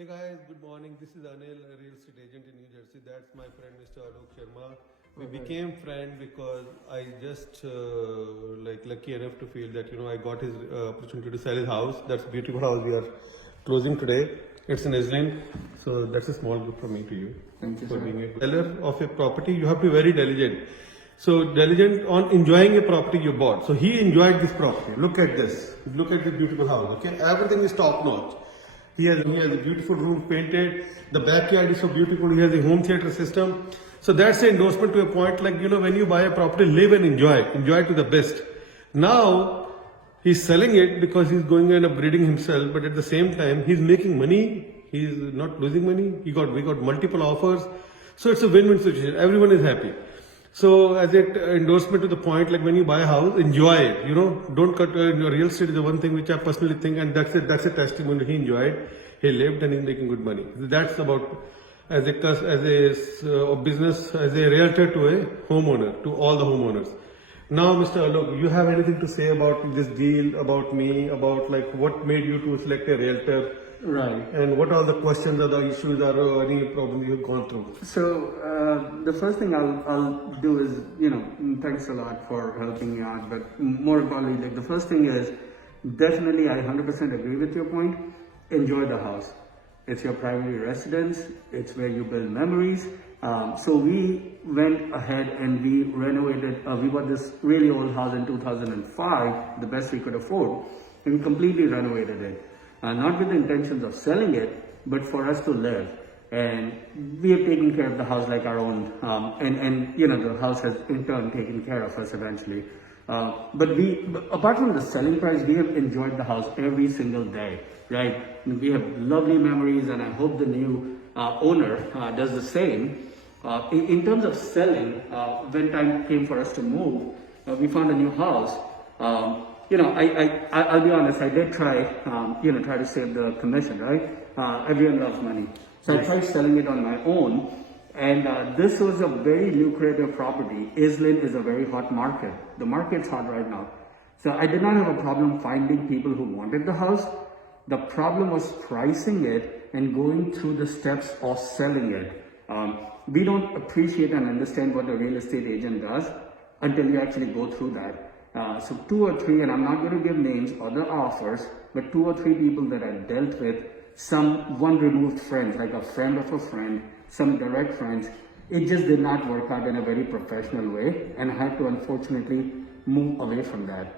Hey guys, good morning. This is Anil, a real estate agent in New Jersey. That's my friend Mr. Alok Sharma. We became friends because I just lucky enough to feel that I got his opportunity to sell his house. That's a beautiful house we are closing today. It's in Islin, so that's a small gift from me to you. Thank you, for sir. being a seller of a property. You have to be very diligent. So diligent on enjoying a property you bought. So he enjoyed this property. Look at this. Look at this beautiful house. Okay, everything is top notch. He has a beautiful room painted. The backyard is so beautiful. He has a home theater system. So that's an endorsement to a point like, when you buy a property, live and enjoy. Enjoy to the best. Now, he's selling it because he's going and upgrading himself, but at the same time, he's making money. He's not losing money. We got multiple offers. So it's a win-win situation. Everyone is happy. So as an endorsement to the point, like when you buy a house, enjoy it. Don't cut. Real estate is the one thing which I personally think, and that's it. That's a testimony. He enjoyed, he lived, and he's making good money. That's about as a business, as a realtor to a homeowner, to all the homeowners. Now, Mr. Alok, you have anything to say about this deal, about me, about like what made you to select a realtor? Right. And what are the questions or the issues or any problems you've gone through? So the first thing I'll do is, thanks a lot for helping me out. But more importantly, the first thing is definitely I 100% agree with your point. Enjoy the house. It's your primary residence. It's where you build memories. So we went ahead and we renovated. We bought this really old house in 2005, the best we could afford, and we completely renovated it. Not with the intentions of selling it, but for us to live. And we have taken care of the house like our own, and the house has in turn taken care of us eventually. But apart from the selling price, we have enjoyed the house every single day, right? We have lovely memories, and I hope the new owner does the same. In terms of selling, when time came for us to move, we found a new house. I'll be honest, I did try to save the commission, right? Everyone loves money. So I tried selling it on my own, and this was a very lucrative property. Islin is a very hot market. The market's hot right now. So I did not have a problem finding people who wanted the house. The problem was pricing it and going through the steps of selling it. We don't appreciate and understand what a real estate agent does until you actually go through that. So 2 or 3, and I'm not going to give names or the offers, but 2 or 3 people that I dealt with, one removed friend, like a friend of a friend, some direct friends, it just did not work out in a very professional way, and I had to unfortunately move away from that.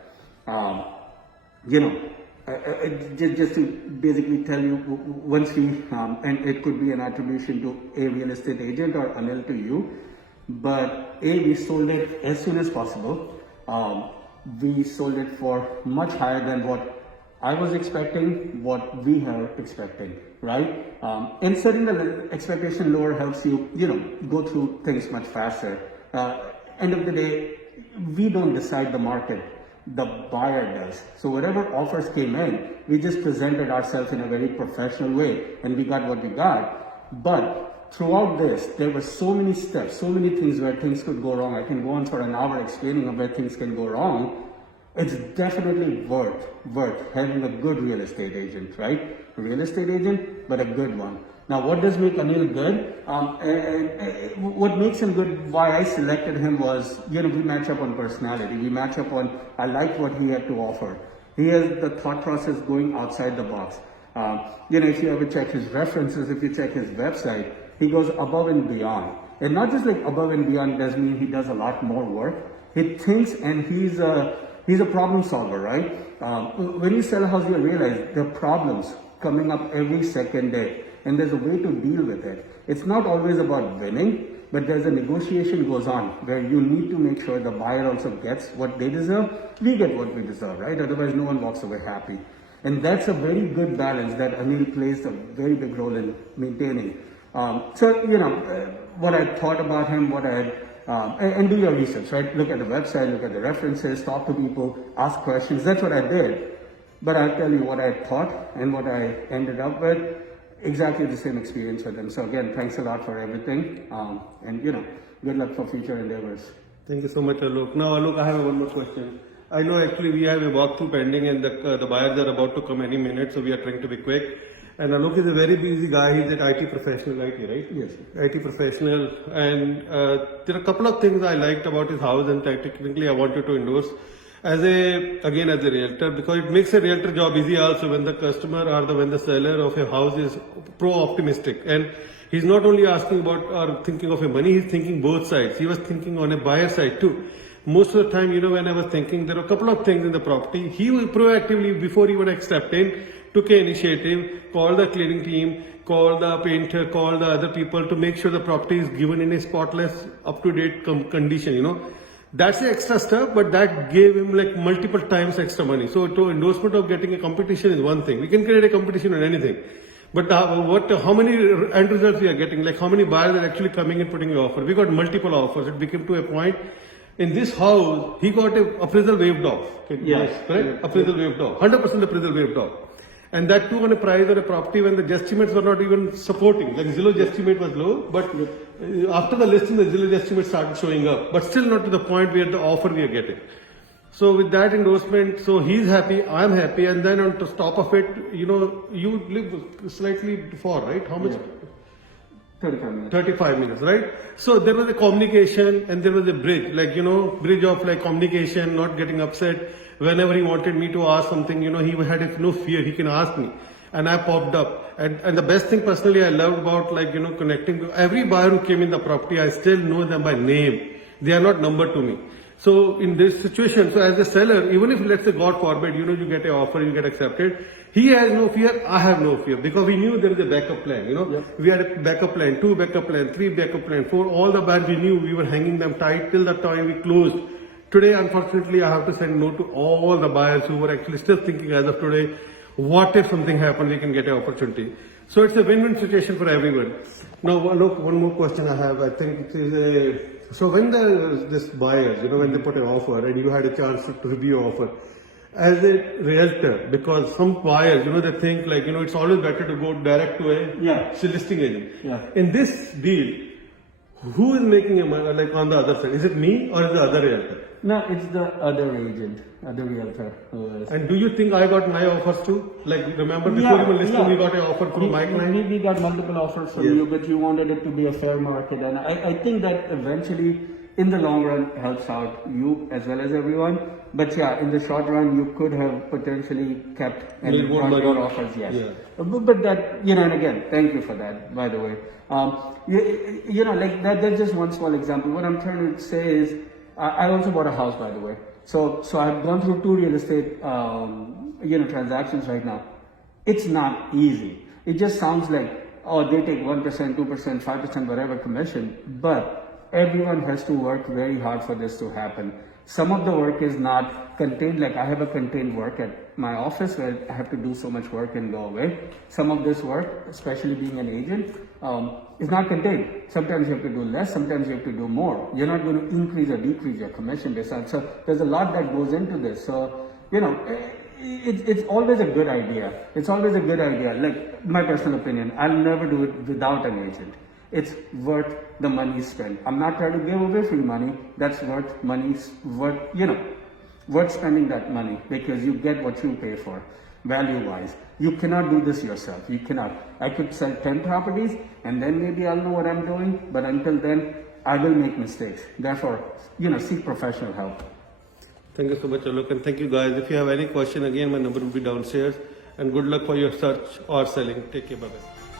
Just to basically tell you, once we, and it could be an attribution to a real estate agent or Anil to you, but we sold it as soon as possible. We sold it for much higher than what I was expecting, what we were expecting, right? And setting the expectation lower helps you, go through things much faster. End of the day, we don't decide the market, the buyer does. So whatever offers came in, we just presented ourselves in a very professional way, and we got what we got. But throughout this, there were so many steps, so many things where things could go wrong. I can go on for an hour explaining of where things can go wrong. It's definitely worth having a good real estate agent, right? A real estate agent, but a good one. Now, what does make Anil good? What makes him good, why I selected him was, we match up on personality. We match up on, I like what he had to offer. He has the thought process going outside the box. If you ever check his references, if you check his website, he goes above and beyond. And not just like above and beyond does mean he does a lot more work. He thinks, and he's a problem solver, right? When you sell a house, you realize there are problems coming up every second day, and there's a way to deal with it. It's not always about winning, but there's a negotiation goes on where you need to make sure the buyer also gets what they deserve. We get what we deserve, right? Otherwise, no one walks away happy. And that's a very good balance that Anil plays a very big role in maintaining. What I thought about him, what I had, and do your research, right? Look at the website, look at the references, talk to people, ask questions. That's what I did. But I'll tell you what I thought and what I ended up with, exactly the same experience with him. So again, thanks a lot for everything. And good luck for future endeavors. Thank you so much, Alok. Now, Alok, I have one more question. I know actually we have a walkthrough pending, and the buyers are about to come any minute, so we are trying to be quick. And Alok is a very busy guy. He's an IT professional, IT, right? Yes. IT professional. And there are a couple of things I liked about his house, and technically I want you to endorse as a realtor, because it makes a realtor job easy also when the customer or when the seller of a house is pro-optimistic. And he's not only asking about or thinking of a money, he's thinking both sides. He was thinking on a buyer side too. Most of the time, when I was thinking, there are a couple of things in the property. He will proactively, before even accepting, took an initiative, called the cleaning team, called the painter, called the other people to make sure the property is given in a spotless, up-to-date condition, That's the extra stuff, but that gave him like multiple times extra money. So to endorsement of getting a competition is one thing. We can create a competition on anything. But how many end results we are getting, like how many buyers are actually coming and putting an offer? We got multiple offers. It became to a point. In this house, he got a appraisal waived off. Yes. Correct? Yeah. Appraisal waived off. 100% appraisal waived off. And that too on a price or a property when the guesstimates were not even supporting. Like Zillow guesstimate was low, but after the listing, the Zillow guesstimate started showing up. But still not to the point where the offer we are getting. So with that endorsement, so he's happy, I'm happy, and then on top of it, you live slightly far, right? How much? 35 minutes. 35 minutes, right? So there was a communication and there was a bridge, bridge of like communication, not getting upset. Whenever he wanted me to ask something, he had no fear, he can ask me. And I popped up. And the best thing personally I loved about connecting to every buyer who came in the property, I still know them by name. They are not numbered to me. So in this situation, so as a seller, even if let's say God forbid, you get an offer, you get accepted, he has no fear, I have no fear, because we knew there is a backup plan, Yep. We had a backup plan, 2 backup plan, 3 backup plan, 4, all the buyers we knew, we were hanging them tight till the time we closed. Today, unfortunately, I have to send no to all the buyers who were actually still thinking as of today, what if something happened, we can get an opportunity. So it's a win-win situation for everyone. Now, look, one more question I have. I think it is so when this buyers, when they put an offer and you had a chance to review your offer, as a realtor, because some buyers, they think like, it's always better to go direct to a listing agent. Yeah. In this deal, who is making a money, like on the other side? Is it me or is the other realtor? No, it's the other agent, other realtor. And do you think I got my offers too? Like remember before you were listing, we got an offer through my client? We got multiple offers from you, but you wanted it to be a fair market. And I think that eventually, in the long run, helps out you as well as everyone. But yeah, in the short run, you could have potentially kept and More got money. your offers, yes. Yeah. But that, and again, thank you for that, by the way. Like that's just one small example. What I'm trying to say is, I also bought a house, by the way. So I've gone through 2 real estate, transactions right now. It's not easy. It just sounds like, they take 1%, 2%, 5%, whatever commission. But everyone has to work very hard for this to happen. Some of the work is not contained, like I have a contained work at my office where I have to do so much work and go away. Some of this work, especially being an agent, is not contained. Sometimes you have to do less, sometimes you have to do more. You're not going to increase or decrease your commission based on. So there's a lot that goes into this. So, it's always a good idea. It's always a good idea. Like my personal opinion, I'll never do it without an agent. It's worth the money spent. I'm not trying to give away free money. That's worth money, worth spending that money because you get what you pay for, value-wise. You cannot do this yourself. You cannot. I could sell 10 properties and then maybe I'll know what I'm doing. But until then, I will make mistakes. Therefore, seek professional help. Thank you so much, Alok, and thank you guys. If you have any question, again, my number will be downstairs. And good luck for your search or selling. Take care, bye-bye.